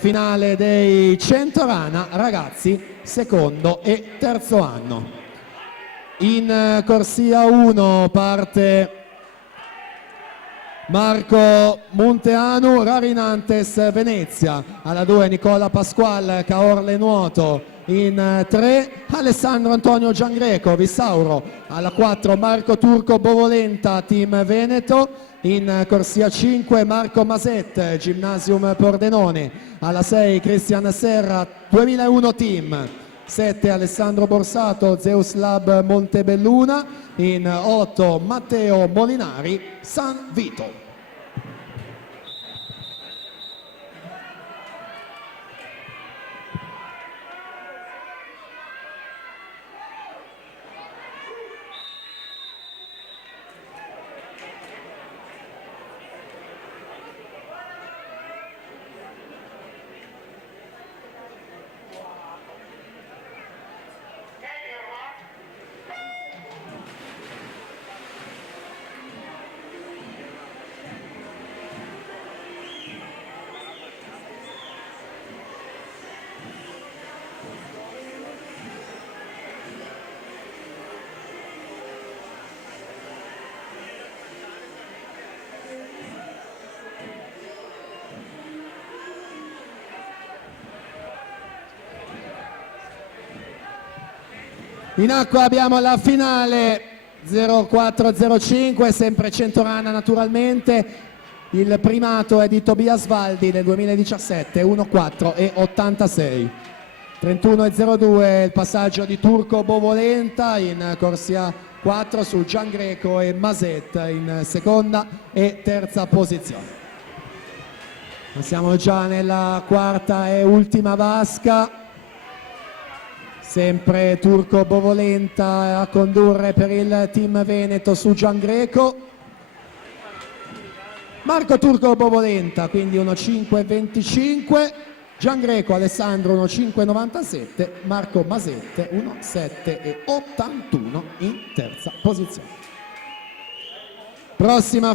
Finale dei Centorana ragazzi secondo e terzo anno. In corsia 1 parte Marco Munteanu, Rarinantes Venezia, alla 2 Nicola Pasquale, Caorle Nuoto, in 3 Alessandro Antonio Giangreco, Vissauro, alla 4 Marco Turco Bovolenta, Team Veneto, in corsia 5 Marco Maset, Gymnasium Pordenone, alla 6 Cristian Serra, 2001 Team, 7 Alessandro Borsato, Zeus Lab Montebelluna, in 8 Matteo Molinari, San Vito. In acqua abbiamo la finale 0405, sempre Centorana naturalmente, il primato è di Tobias Valdi del 2017, 1-4 e 86. 31-02 il passaggio di Turco Bovolenta in corsia 4 su Giangreco e Maset in seconda e terza posizione. Siamo già nella quarta e ultima vasca. Sempre Turco Bovolenta a condurre per il team Veneto su Giangreco. Marco Turco Bovolenta, quindi 1.5.25. Giangreco Alessandro 1.5.97. Marco Masette 1.7.81 in terza posizione. Prossima